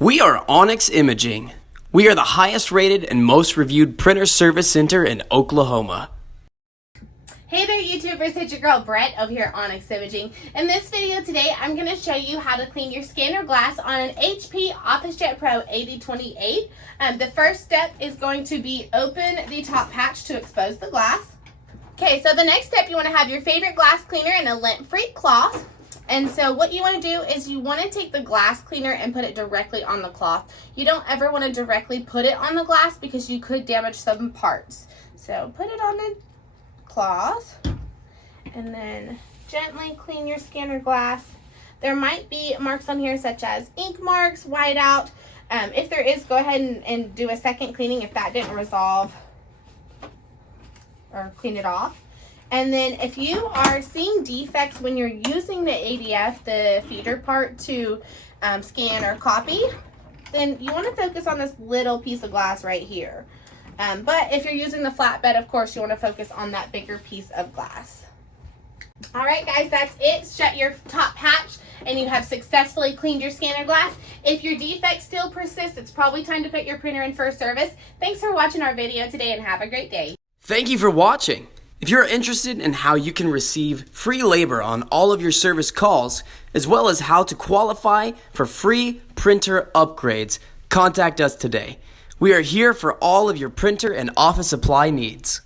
We are Onyx Imaging. We are the highest rated and most reviewed printer service center in Oklahoma. Hey there YouTubers, it's your girl Brett over here at Onyx Imaging. In this video today, I'm going to show you how to clean your scanner glass on an HP OfficeJet Pro 8028. The first step is going to be open the top hatch to expose the glass. Okay, so the next step, you want to have your favorite glass cleaner and a lint-free cloth. And so what you want to do is you want to take the glass cleaner and put it directly on the cloth. You don't ever want to directly put it on the glass because you could damage some parts. So put it on the cloth and then gently clean your scanner glass. There might be marks on here such as ink marks, whiteout. If there is, go ahead and do a second cleaning if that didn't resolve or clean it off. And then if you are seeing defects when you're using the ADF, the feeder part to scan or copy, then you want to focus on this little piece of glass right here. But if you're using the flatbed, of course, you want to focus on that bigger piece of glass. All right, guys, that's it. Shut your top hatch and you have successfully cleaned your scanner glass. If your defect still persists, it's probably time to put your printer in for service. Thanks for watching our video today and have a great day. Thank you for watching. If you're interested in how you can receive free labor on all of your service calls, as well as how to qualify for free printer upgrades, contact us today. We are here for all of your printer and office supply needs.